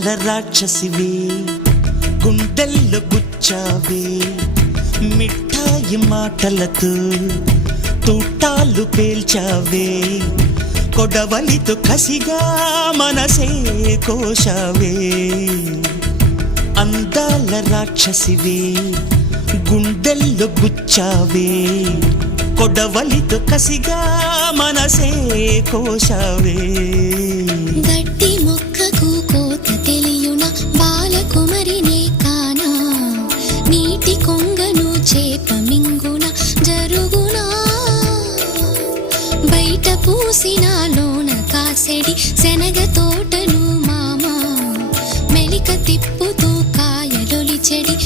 అందాల రాక్షసివే గుండెల్లో గుచ్చావే మిఠాయి మాటలతో తూటాలు పేల్చావే కొడవలితో కసిగా మనసే కోశావే అందాల రాక్షసివే గుండెల్లో గుచ్చావే కొడవలితో కసిగా మనసే కోశావే గట్టి మొక్కకు కోత తెలియున బాలకుమరినే కానా నీటి కొంగను చేప మింగున జరుగునా బయట పూసిన లోన కాసెడి శనగ తోటను మామ మెలిక తిప్పుతూ కాయలొలి చెడి